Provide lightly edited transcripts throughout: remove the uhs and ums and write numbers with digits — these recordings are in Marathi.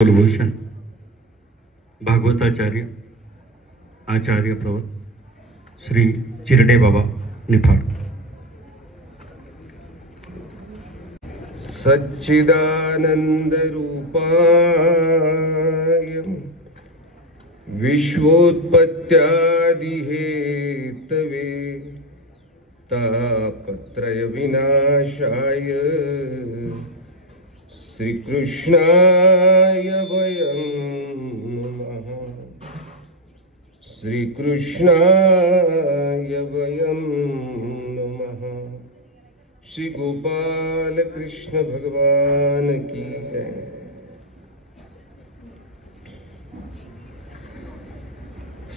कुलभूषण भागवताचार्य आचार्य प्रवत श्री चिरडे बाबा निफाड। सच्चिदानंद रूपाय विश्वोत्पत्त्यादि हेतवे तापत्रय विनाशाय श्री कृष्णाय वयं नमः। श्री कृष्णाय वयं नमः। श्री गोपाल कृष्ण भगवान की जय।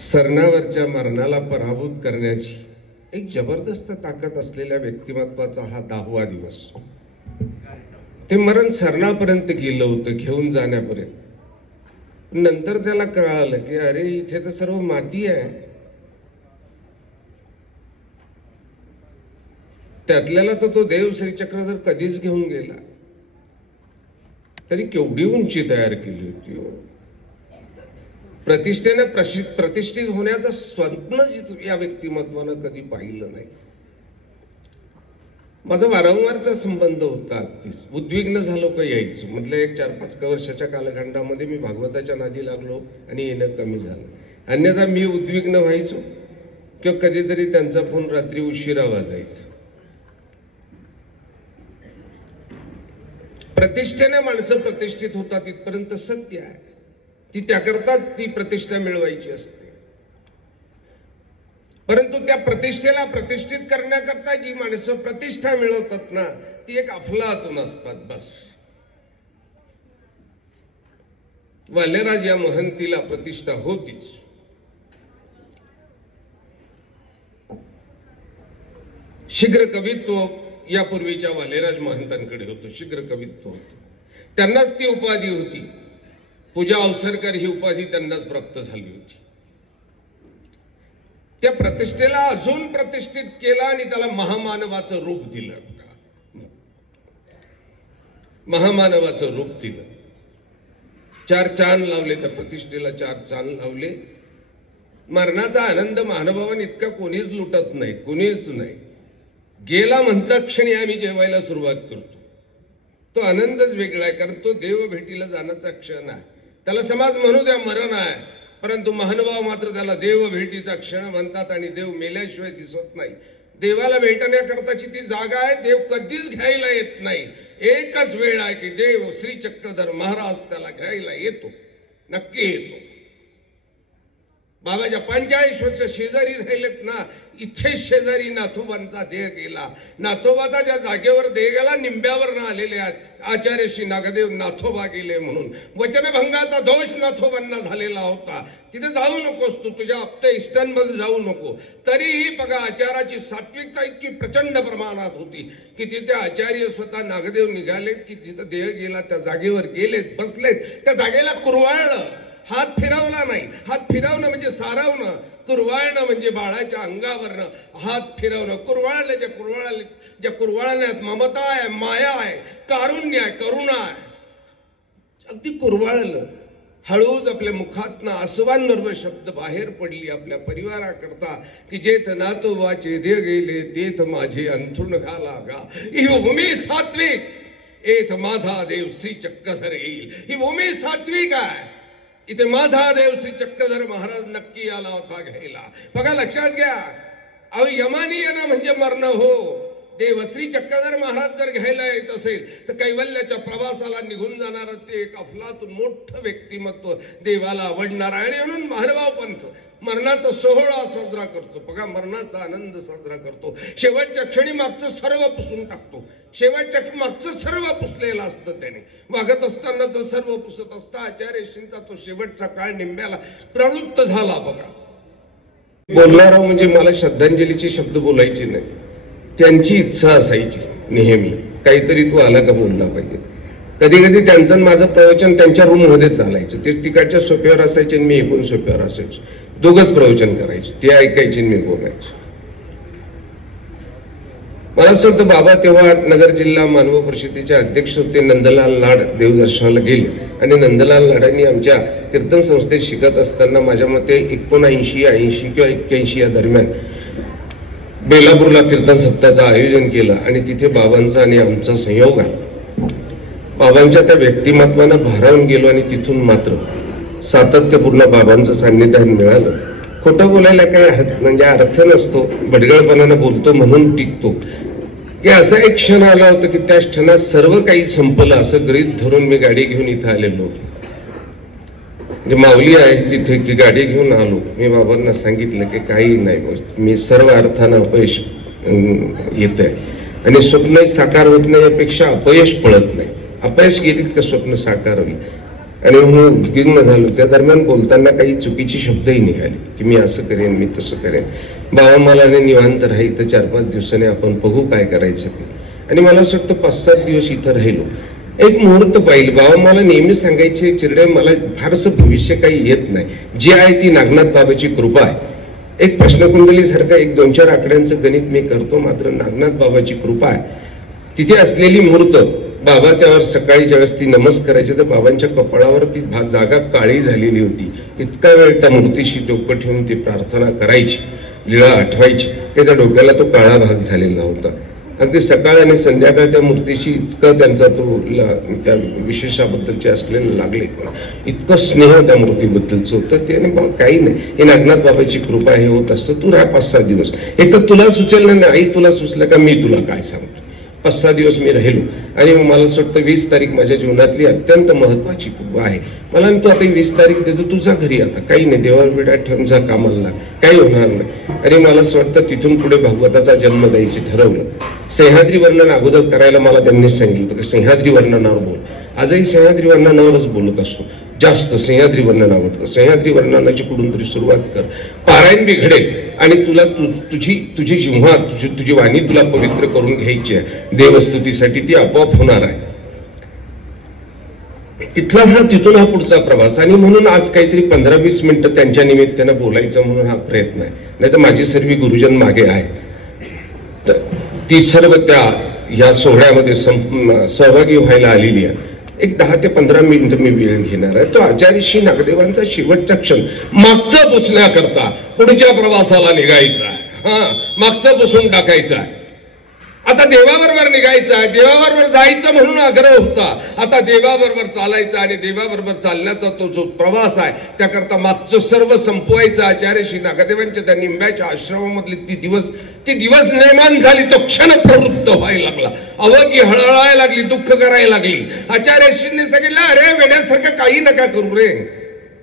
सरणावरच्या मरणाला पराभूत करण्याची एक जबरदस्त ताकद असलेल्या व्यक्तिमत्वाचा हा 10वा दिवस। ते मरण सरणापर्यंत गेलं होतं, घेऊन जाण्यापर्यंत। नंतर त्याला कळालं की अरे इथे तर सर्व माती आहे, त्यातल्याला तर तो देव श्रीचक्र जर कधीच घेऊन गेला तरी केवढी उंची तयार केली होती हो। प्रतिष्ठेने प्रतिष्ठित होण्याचं स्वप्न या व्यक्तिमत्वानं कधी पाहिलं नाही। माझा वारंवारचा संबंध होता, अगदीच उद्विग्न झालो का यायचो। मधल्या एक 4-5 वर्षाच्या कालखंडामध्ये मी भागवताच्या नादी लागलो आणि येणं कमी झालं। अन्यथा मी उद्विग्न व्हायचो किंवा कधीतरी त्यांचा फोन रात्री उशिरा वाजायचा। प्रतिष्ठेने माणसं प्रतिष्ठित होतात इथपर्यंत सत्य आहे, ती त्याकरताच ती प्रतिष्ठा मिळवायची असते। परंतु त्या प्रतिष्ठेला प्रतिष्ठित करण्याकरता जी माणसं प्रतिष्ठा मिळवतात ना, ती एक अफलातून असतात बस। वालेराज या महंतीला प्रतिष्ठा होतीच। शीघ्र कवित्व यापूर्वीच्या वालेराज महंतांकडे होतं, शीघ्र कवित्व होतं, त्यांनाच ती उपाधी होती। पूजा अवसरकर ही उपाधी त्यांनाच प्राप्त झाली होती। त्या प्रतिष्ठेला अजून प्रतिष्ठित केला आणि त्याला महामानवाचं रूप दिलं। महामानवाचं रूप दिलं, 4 चांद लावले त्या प्रतिष्ठेला, 4 चांद लावले। मरणाचा आनंद महानुभावान इतका कोणीच लुटत नाही, कोणीच नाही। गेला म्हणता क्षणी आम्ही जेवायला सुरुवात करतो, तो आनंदच वेगळा आहे, कारण तो देव भेटीला जाण्याचा क्षण आहे। त्याला समाज म्हणू द्या मरण आहे, परंतु महानुभाव मात्र त्याला देव भेटीचा क्षण म्हणतात आणि देव मेल्याशिवाय दिसत नाही। देवाला भेटण्याकरताची ती जागा आहे, देव कधीच घ्यायला येत नाही। एकच वेळ आहे की देव श्री चक्रधर महाराज त्याला घ्यायला येतो, नक्की येतो। बाबाच्या 45 वर्ष शेजारी राहिलेत ना, इथे शेजारी नाथोबांचा देह गेला। नाथोबाचा ज्या जागेवर देह गेला निंब्यावर ना आलेले आहेत आचार्य श्री नागदेव नाथोबा गेले म्हणून। वचनभंगाचा दोष नाथोबांना झालेला होता, तिथे जाऊ नकोस तू, तुझ्या आप्त इष्टांमध्ये जाऊ नको। तरीही बघा आचाराची सात्विकता इतकी प्रचंड प्रमाणात होती की तिथे आचार्य स्वतः नागदेव निघालेत की जिथे देह गेला त्या जागेवर गेलेत, बसलेत, त्या जागेला कुरवाळलं। हात फिरवला नाही, हात फिरवणं म्हणजे सारवणं, कुरवाळणं म्हणजे बाळाच्या अंगावरनं हात फिरवणं। कुरवाळल्याच्या कुरवाळण्यात ममता आहे, माया आहे, कारुण्य आहे, करुणा आहे। अगदी कुरवाळलं। हळूच आपल्या मुखातनं आसवांवर शब्द बाहेर पडली आपल्या परिवाराकरता की जेथ नातोबाचे देह गेले तेथ माझे अंथरुण घाला गा। ही भूमी सात्विक, एथ माझा देव श्री चक्रधर येईल। ही भूमी सात्विक आहे, इथे माझा देव श्री चक्रधर महाराज नक्की आला होता घ्यायला। बघा लक्षात घ्या, अहो यमानी येणं म्हणजे मरणं हो। देव श्री चक्रधर महाराज जर घ्यायला येत असेल तर कैवल्याच्या प्रवासाला निघून जाणार ते एक अफलातून मोठं व्यक्तिमत्व देवाला आवडणार आहे। आणि म्हणून महानुभाव पंथ मरणाचा सोहळा साजरा करतो, बघा मरणाचा आनंद साजरा करतो। शेवटच्या क्षणी मागचं सर्व पुसून टाकतो, शेवटच्या मागचं सर्व पुसलेलं असतं त्याने। वागत असतानाच सर्व पुसत असता आचार्यश्रींचा तो शेवटचा काळ निंब्याला प्रवृत्त झाला। बघा बोलणारा म्हणजे मला श्रद्धांजलीचे शब्द बोलायचे नाही, त्यांची इच्छा असायची नेहमी काहीतरी तू आला का बोलला पाहिजे। कधी कधी त्यांचं माझं प्रवचन त्यांच्या रूम मध्ये चालायचं, ते तिकडच्या सोप्यावर असायचे मी एकूण सोप्यावर असायचो, दोघंच प्रवचन करायचे, ते ऐकायचे मी बोलायचे। मला असं वाटतं बाबा तेव्हा नगर जिल्हा मानव परिषदेचे अध्यक्ष होते. नंदलाल लाड देवदर्शनाला गेले आणि नंदलाल लाडांनी आमच्या कीर्तन संस्थेत शिकत असताना माझ्या मते 79, 80 किंवा 81 या दरम्यान बेलापूरला कीर्तन सप्ताहाचं आयोजन केलं आणि तिथे बाबांचा आणि आमचा संयोग आहे. बाबांच्या त्या व्यक्तिमत्वानं भारावून गेलो आणि तिथून मात्र सातत्यपूर्ण बाबांचं सान्निध्यान मिळालं. खोटं बोलायला काही म्हणजे अर्थ नसतो, बडगळपणानं बोलतो म्हणून टिकतो. की असा एक क्षण आला होता की त्या क्षणात सर्व काही संपलं असं गृहीत धरून मी गाडी घेऊन इथं आलेलो होतो. म्हणजे माऊली आहे तिथे की गाडी घेऊन आलो. मी बाबांना सांगितलं की काही नाही, मी सर्व अर्थानं अपयश येत आहे आणि स्वप्न साकार होत नाही यापेक्षा अपयश पळत नाही. अपयश गेलीत का स्वप्न साकार होईल आणि म्हणून उद्विग्न झालो. त्या दरम्यान बोलताना काही चुकीची शब्दही निघाले की मी असं करेन, मी तसं करेन. बाबा मला निवांत राहील तर 4-5 दिवसांनी आपण बघू काय करायचं ते. आणि मला असं वाटतं 5-7 दिवस इथं राहिलो. एक मुहूर्त पाहिलं. बाबा मला नेहमी सांगायचे, चिरडे मला फारसं भविष्य काही येत नाही, जी आहे ती नागनाथ बाबाची कृपा आहे. एक प्रश्नकुंडलीसारखा 1-2-4 आकड्यांचं गणित मी करतो, मात्र नागनाथ बाबाची कृपा आहे. तिथे असलेली मूर्त बाबा त्यावर सकाळी ज्यावेळेस ती नमस्कार करायची तर बाबांच्या कपाळावर ती जागा काळी झालेली होती. इतका वेळ त्या मूर्तीशी डोकं ठेवून ती प्रार्थना करायची, लीळा आठवायची की त्या डोक्याला तो काळा भाग झालेला होता. अगदी सकाळ आणि संध्याकाळ त्या मूर्तीशी इतकं त्यांचा तो त्या विशेषाबद्दलचे असलेलं लागले, इतकं स्नेह त्या मूर्तीबद्दलचं होतं. ते काही नाही, हे नागनाथ बाबाची कृपा हे होत असतं. तू राहा 5-7 दिवस. एक तर तुला सुचेल ना, आई तुला सुचलं का मी तुला काय सांगतो. 5-6 दिवस मी राहिलो आणि मला असं वाटतं 20 तारीख माझ्या जीवनातली अत्यंत महत्वाची आहे. मला तू आता 20 तारीख देतो, तुझा घरी आता काही नाही, देवावर बिडा ठेवून जा कामाला, काही होणार नाही. आणि मला असं वाटतं तिथून पुढे भागवताचा जन्म द्यायचे ठरवलं. सह्याद्री वर्णन अगोदर करायला मला त्यांनी सांगितलं होतं की सह्याद्री वर्णनावर बोल. आजही सह्याद्री वर्णनावरच बोलत असतो. जास्त सह्याद्री वर्णन आवडतं. सह्याद्री वर्णनाची कुठून तरी सुरुवात कर, पारायण बी घडेल आणि तुला तुझी जिव्हा तुझी वाणी तुला पवित्र करून घ्यायची आहे देवस्तुतीसाठी, ती आपोआप होणार आहे. तिथून हा पुढचा प्रवास. आणि म्हणून आज काहीतरी 15-20 मिनिटं त्यांच्या निमित्तानं बोलायचं म्हणून हा प्रयत्न आहे. नाही तर माझी सर्व गुरुजन मागे आहे, तर ती सर्व त्या या सोहळ्यामध्ये सहभागी व्हायला आलेली आहे. एक 10 ते 15 मिनिटं मी वेळ घेणार आहे. तो आचार्य श्री नागदेवांचा शेवटचा क्षण, मागचं पुसण्याकरता पुढच्या प्रवासाला निघायचा आहे. मागचं पुसून टाकायचं आहे. आता देवाबरोबर निघायचं आहे, देवाबरोबर जायचं म्हणून आग्रह होता. आता देवाबरोबर चालायचं आणि देवाबरोबर चालण्याचा तो जो प्रवास आहे त्याकरता मागचं सर्व संपवायचं. आचार्य श्री नागदेवांच्या त्या निंब्याच्या आश्रमामधली ती दिवस निर्माण झाली. तो क्षण प्रवृत्त व्हायला लागला, अवघी हळहळायला लागली, दुःख करायला लागली. आचार्यश्रींनी सांगितलं, अरे वेड्यासारखं काही नका करू रे.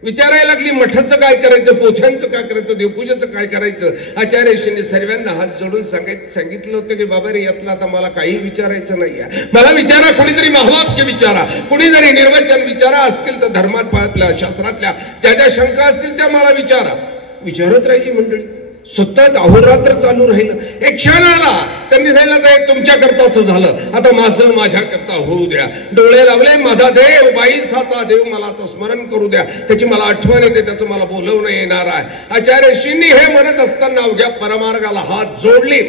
विचारायला लागली, मठाचं काय करायचं, पोथ्यांचं काय करायचं, देवपूजेचं काय करायचं. आचार्यश्रींनी सर्वांना हात जोडून सांगितलं होतं की बाबा रे, यातलं आता मला काही विचारायचं नाहीये. मला विचारा, कोणीतरी महावाक्य विचारा, कोणीतरी निर्वचन विचारा, असतील तर धर्मातल्या शास्त्रातल्या ज्या ज्या शंका असतील त्या मला विचारा. विचारत राहिली मंडळी. स्वतः अहोरात्र चालू राहिलं. एक क्षण आला, त्यांनी सांगितलं तर तुमच्या करताच झालं, आता माझं माझ्या करता होऊ द्या. डोळे लावले, माझा देव, बाईसाचा देव मला आता स्मरण करू द्या, त्याची मला आठवण येते, त्याचं मला बोलवणं येणार आहे. आचार्यश्रींनी हे म्हणत असताना अवघ्या परमार्गाला हात जोडले.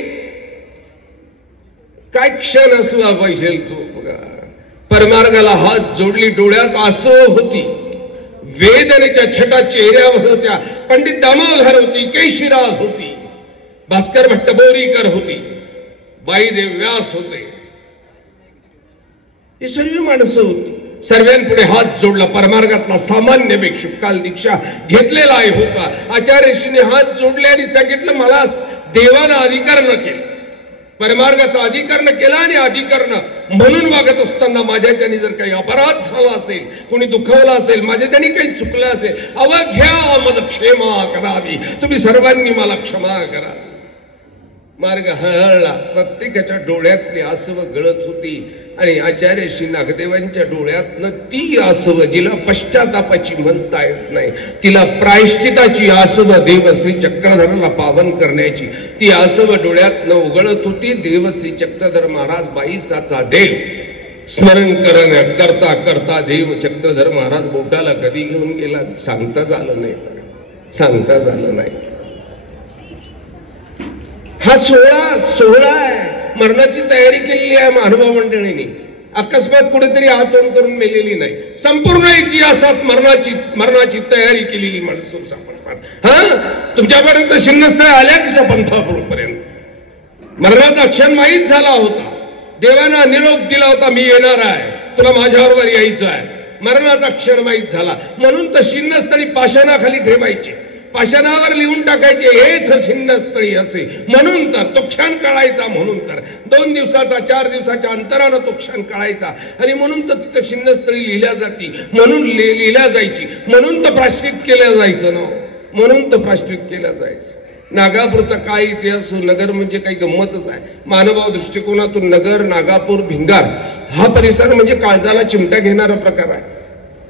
काय क्षण असला पाहिजे तो बघा. परमार्गाला हात जोडली, डोळ्यात आसव होती, वेदनेच्या छटा चेहऱ्यावर होत्या. पंडित दामोदर होती, केशीराज होती, भास्कर भट्ट बोरीकर होती, बाईदेव व्यास होते. ही सर्व माणसं होती. सर्वांपुढे हात जोडला. परमार्गातला सामान्य भिक्षुक, काल दीक्षा घेतलेला आहे होता. आचार्यश्रीने हात जोडले आणि सांगितलं, मला देवानं अधिकरण केलं, परमार्गाचा अधिकरण केला आणि अधिकरण म्हणून वागत असताना माझ्याच्याने जर काही अपराध झाला असेल, कोणी दुखावला असेल, माझ्याच्याने काही चुकलं असेल, अवघ्या मज क्षमा करावी, तुम्ही सर्वांनी मला क्षमा करा. मार्ग हळहळला. प्रत्येकाच्या डोळ्यातली आसव गळत होती आणि आचार्य श्री नागदेवांच्या डोळ्यातनं ती आसव, जिला पश्चातापाची म्हणता येत नाही, तिला प्रायश्चिताची आसव, देवश्री चक्रधराला पावन करण्याची ती आसव डोळ्यातनं उघळत होती. देवश्री चक्रधर महाराज, बाईसाचा देव, स्मरण करता करता देव चक्रधर महाराज बोटाला कधी घेऊन गेला सांगता झालं नाही. हा सोहळा आहे. मरणाची तयारी केलेली आहे महानुभाव मंडळींनी, अकस्मात कुठेतरी हातून करून मेलेली नाही. संपूर्ण इतिहासात मरणाची तयारी केलेली माणसं सापडतात. हा, तुमच्यापर्यंत शिन्नस्थळ आल्या कशा पंथापूर्वीपर्यंत? मरणाचा क्षण माहीत झाला होता, देवानं निरोप दिला होता, मी येणार आहे, तुला माझ्याबरोबर यायचं आहे. मरणाचा क्षण माहीत झाला म्हणून तर शिन्नस्थळी पाषाणाखाली ठेवायचे, पाषाणावर लिहून टाकायचे हे शिन्नस्थळी असे. म्हणून तर तो क्षण कळायचा, म्हणून तर 2 दिवसाचा 4 दिवसाच्या अंतरानं तो क्षण कळायचा. आणि म्हणून तर तिथं शिन्नस्थळी लिहिल्या जाती, म्हणून लिहिल्या जायची, म्हणून तर प्रायश्चित केल्या जायचं ना, म्हणून तर प्रायश्चित केल्या जायचं. नागापूरचा काय इतिहास, नगर म्हणजे काही गंमतच आहे. मानवभाव दृष्टिकोनातून नगर, नागापूर, भिंगार हा परिसर म्हणजे काळजाला चिमटा घेणारा प्रकार आहे.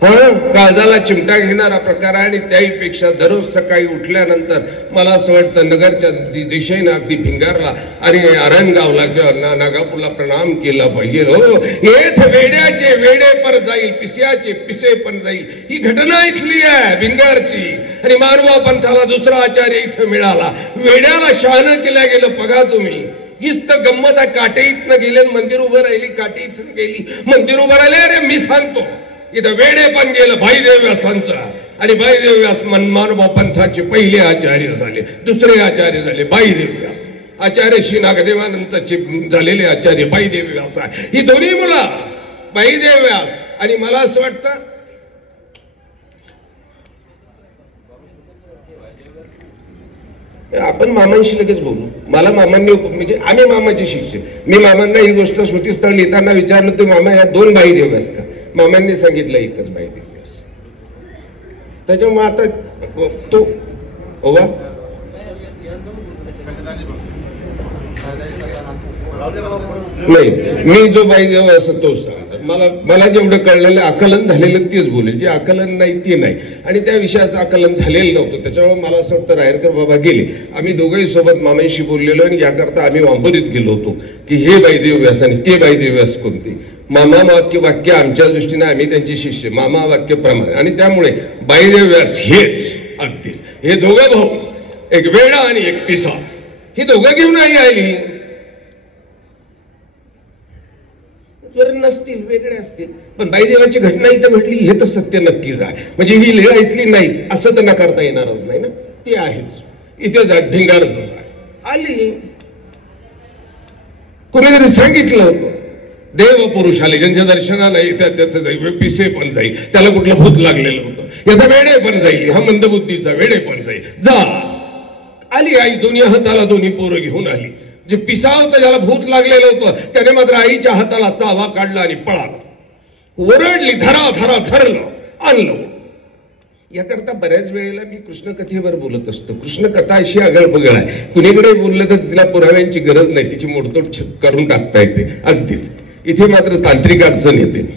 हा, काळजाला चिमटा घेणारा प्रकार आहे. आणि त्याहीपेक्षा दररोज सकाळी उठल्यानंतर मला असं वाटतं नगरच्या दिशेनं अगदी भिंगारला आणि आरणगावला किंवा नागापूरला प्रणाम केला पाहिजे. हो, येथ वेड्याचे वेडे पर जाईल, पिस्याचे पिसे पण जाईल. ही घटना इथली आहे भिंगारची. आणि मानवभाव पंथाला दुसरा आचार्य इथं मिळाला. वेड्याला शहाणं केल्या गेलं. बघा तुम्ही, हीच तर गंमत आहे. काटे इथनं गेले, मंदिर उभं राहिली, काटे इथून गेली, मंदिर उभं राहिले. अरे मी सांगतो, इथं वेडे पण गेलं भाईदेव व्यासांचा. आणि भाईदेव व्यास मानवभाव पंथाचे पहिले आचार्य झाले, दुसरे आचार्य झाले भाईदेव व्यास. आचार्य श्री नागदेवानंतचे झालेले आचार्य भाईदेव व्यास आहे. ही दोन्ही मुलं भाईदेव व्यास. आणि मला असं वाटतं आपण मामांशी लगेच बोलू. मला मामांनी म्हणजे आम्ही मामाचे शिष्य, मी मामांना ही गोष्ट स्मृतीस्थळ लिहिताना विचारलं तर मामा या 2 भाईदेव व्यास का? मामांनी सांगितलं एकच भाईदेव व्यास. त्याच्यामुळे आता तो ओवा नाही, मी जो भाईदेव असं तोच सांगतो. मला जेवढं कळलेलं आकलन झालेलं तेच बोलेल, जे आकलन नाही ते नाही. आणि त्या विषयाचं आकलन झालेलं नव्हतं. त्याच्यामुळे मला असं वाटतं रायरकर बाबा गेले, आम्ही दोघंही सोबत मामांशी बोललेलो. आणि याकरता आम्ही वांबरीत गेलो होतो की हे भाईदेव व्यास आणि ते भाईदेव व्यास कोणते. मामा वाक्य आमच्या दृष्टीने आम्ही त्यांचे शिष्य, मामा वाक्य प्रमाण. आणि त्यामुळे भाईदेव व्यास हेच अगदीच हे दोघं भाऊ, एक वेडा आणि एक पिसा, ही दोघं घेऊन आई आली. नसतील, वेगळे असतील, पण बाईदेवाची घटना इथं घडली हे तर सत्य नक्कीच आहे. म्हणजे ही लीळा इथली नाहीच असं तर नकारता येणारच नाही ना, ती आहेच. इथे भिंगार आली. कोणीतरी सांगितलं होतं देव पुरुष आले, ज्यांच्या दर्शनाला येतात त्याचं जाईल पिसे पण जाईल, त्याला कुठलं भूत लागलेलं होतं, याचा वेडे पण जाईल, हा मंदबुद्धीचा वेडे पण जाईल. जा आली आई, दोन्ही हाताला दोन्ही पोरं घेऊन आली. जे पिसा होतं, ज्याला भूत लागलेलं होतं, त्याने मात्र आईच्या हाताला चावा काढला आणि पळाला. ओरडली, धरा धरा, धरलं, आणलं. याकरता बऱ्याच वेळेला मी कृष्ण कथेवर बोलत असतो. कृष्ण कथा अशी आगळपगळ आहे, कुणीकडे बोललं तर तिला पुराव्यांची गरज नाही, तिची मोडतोड करून टाकता येते अगदीच. इथे मात्र तांत्रिक अडचण येते,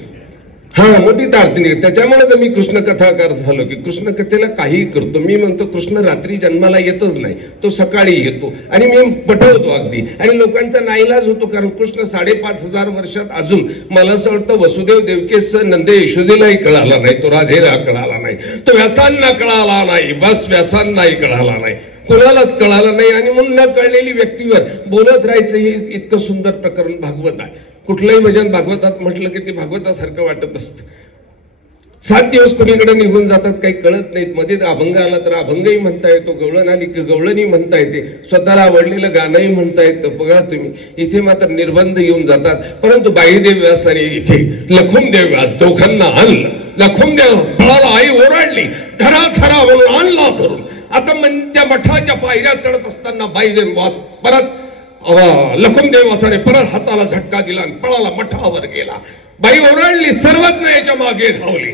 हा मोठी तांत्रिक. त्याच्यामुळे तर मी कृष्ण कथाकार झालो की कृष्ण कथेला काही करतो. मी म्हणतो कृष्ण रात्री जन्माला येतच नाही, तो सकाळी येतो. आणि मी पटवतो अगदी. आणि लोकांचा नाईलाज होतो, कारण कृष्ण 5,500 वर्षात अजून मला असं वाटतं वसुदेव देवकीसह नंदे यशोदेलाही कळाला नाही, तो राधेला कळाला नाही, तो व्यासांना कळाला नाही, बस व्यासांनाही कळाला नाही, कोणालाच कळाला नाही. आणि म्हणून न कळलेली व्यक्तीवर बोलत राहायचं हे इतकं सुंदर प्रकरण भागवत आहे. कुठलंही भजन भागवतात म्हटलं की ते भागवतासारखं वाटत असतं. 7 दिवस कोणीकडे निघून जातात, काही कळत नाहीत. मध्ये अभंग आला तर अभंगही म्हणता येतो, गवळण आली की गवळणी म्हणता येते, स्वतःला आवडलेलं गाणंही म्हणता येतं. बघा तुम्ही, इथे मात्र निर्बंध येऊन जातात. परंतु बाईदेव व्यास आणि इथे लखुमदेव व्यास दोघांना आणलं. लखुमदेव बळाला आई ओरडली, धरा धरा म्हणून आणला धरून. आता त्या मठाच्या पायऱ्या चढत असताना बाईदेव व्यास परत लखुमदेव वासाने परत हाताला झटका दिला आणि पळाला, मठावर गेला. बाई ओरडली, सर्वज्ञ याच्या मागे धावली,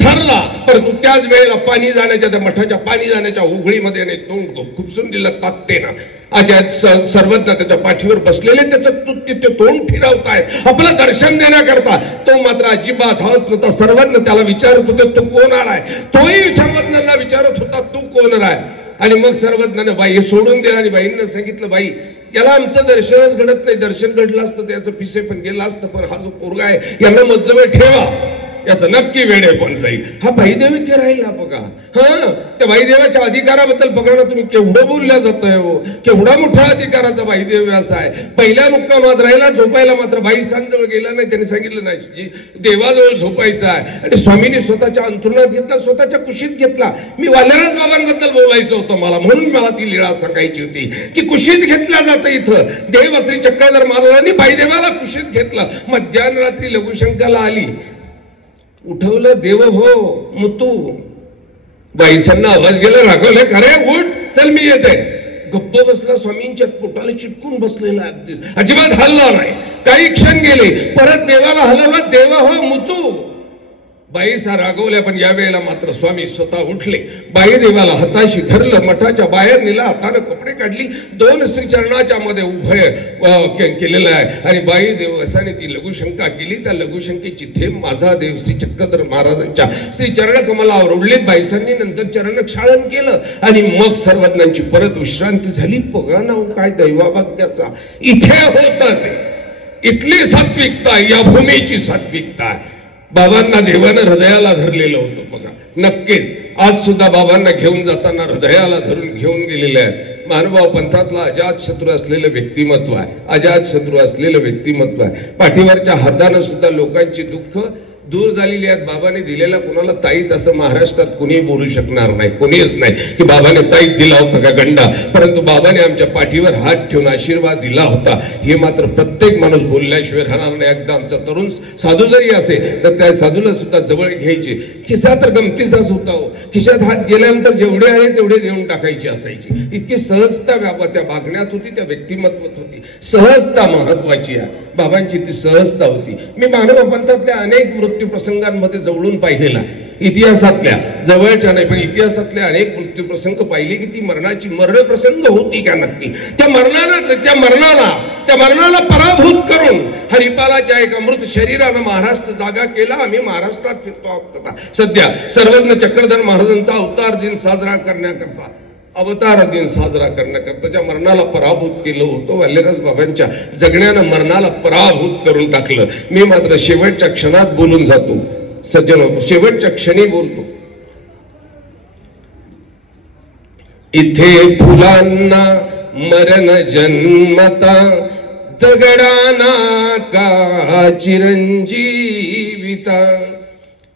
धरला. परंतु त्याच वेळेला पाणी जाण्याच्या, त्या मठाच्या पाणी जाण्याच्या उघडीमध्ये तोंड खुपसून दिलं ताकतेनं. आचार्य सर्वज्ञ त्याच्या पाठीवर बसलेले, त्याचं तिथे तोंड फिरवतायत आपलं दर्शन देण्याकरता. तो मात्र अजिबात धावत नव्हता. सर्वज्ञ त्याला विचारत होते, तू कोण आलाय? तोही सर्वज्ञांना विचारत होता, तू कोण आहे? आणि मग सर्वज्ञानं बाई सोडून दिला आणि बाईंना सांगितलं, बाई याला आमचं दर्शनच घडत नाही, दर्शन घडलं असतं त्याचं पिसे पण गेलं असतं, पण हा जो पोरगा आहे यांना मज्जवे ठेवा, याचं नक्की वेडेपण जाईल. हा भाईदेव इथे राहिला बघा. हा, त्या भाईदेवाच्या अधिकाराबद्दल बघा ना तुम्ही, केवढं बोलल्या जातंय हो, केवढा मोठा अधिकाराचा भाईदेव असा आहे. पहिल्या मुक्कामात राहिला, झोपायला मात्र भाई सांजवळ गेला नाही. त्यांनी सांगितलं नाही देवाजवळ झोपायचं आहे. आणि स्वामींनी स्वतःच्या अंथरुणात घेतला, स्वतःच्या कुशीत घेतला. मी वाल्याराज बाबांबद्दल बोलायचं होतं मला, म्हणून मला ती लीळा सांगायची होती की कुशीत घेतला जातं इथं. देव श्री चक्रधर महाराजांनी भाईदेवाला कुशीत घेतलं. मध्यान रात्री लघुशंकाला आली, उठवलं देव हो मुतू. बाईसांना आवाज गेला, रागवले, खरे उठ, चल मी येते. गप्प बसला, स्वामींच्या पोटाला चिटकून बसलेला, अजिबात हलला नाही. काही क्षण गेले, परत देवाला हलवलं, देव हो मुतू. बाईसा रागवल्या, पण यावेळेला मात्र स्वामी स्वतः उठले. बाई देवाला हाताशी धरलं, मठाच्या बाहेर नेला, हाताने कपडे काढली, 2 श्रीचरणाच्या मध्ये उभय केलेलं आहे. आणि बाई देवसाने ती लघुशंका केली. त्या लघुशंकेची थेंब माझा देव श्री चक्रधर महाराजांच्या श्री चरण कमलावर उडले. बाईसांनी नंतर चरण क्षालन केलं आणि मग सर्वज्ञांची परत विश्रांती झाली. बघा ना काय दैवाभाग्याचा इथे होत ते. इथली सात्विकता, या भूमीची सात्विकता. बाबांना देवानं हृदयाला धरलेलं होतं बघा. नक्कीच आज सुद्धा बाबांना घेऊन जाताना हृदयाला धरून घेऊन गेलेले आहे. महानुभाव पंथातला अजात शत्रू असलेलं व्यक्तिमत्व आहे, अजात शत्रू असलेलं व्यक्तिमत्व आहे. पाठीवरच्या हातानं सुद्धा लोकांची दुःख दूर झालेली आहेत. बाबाने दिलेला कोणाला ताईत असं महाराष्ट्रात कोणी बोलू शकणार नाही, कोणीच नाही की बाबाने ताईत दिला होता का गंडा. परंतु बाबाने आमच्या पाठीवर हात ठेवून आशीर्वाद दिला होता, हे मात्र प्रत्येक माणूस बोलल्याशिवाय राहणार नाही. एकदा आमचा तरुण साधू जरी असेल तर त्या साधूला सुद्धा जवळ घ्यायचे. खिसा तर गमतीचाच होता हो. खिशात हात गेल्यानंतर जेवढे आहे तेवढे देऊन टाकायची असायची. इतकी सहजता त्या वागण्यात होती, त्या व्यक्तिमत्वात होती. सहजता महत्वाची आहे. बाबांची ती सहजता होती. मी मानव पंथातल्या अनेक मृत्यू प्रसंगांमध्ये जवळून पाहिलेला, इतिहासातल्या जवळच्या नाही पण इतिहासातल्या अनेक मृत्यू प्रसंग पाहिले की ती मरण प्रसंग होती का नक्की. त्या मरणाला पराभूत करून हरिपालाच्या एका मृत शरीरानं महाराष्ट्र जागा केला. आम्ही महाराष्ट्रात फिरतो आहोत सध्या. सर्वज्ञ चक्रधर महाराजांचा अवतार दिन साजरा करण्याकरता, अवतार दिन साजरा करण्याकरता ज्या मरणाला पराभूत केलं होतं, वाल्याराज बाबांच्या जगण्यानं मरणाला पराभूत करून टाकलं. मी मात्र शेवटच्या क्षणात बोलून जातो सज्जन, शेवटच्या क्षणी बोलतो. इथे फुलांना मरण जन्मता, दगडाना का चिरंजीविता.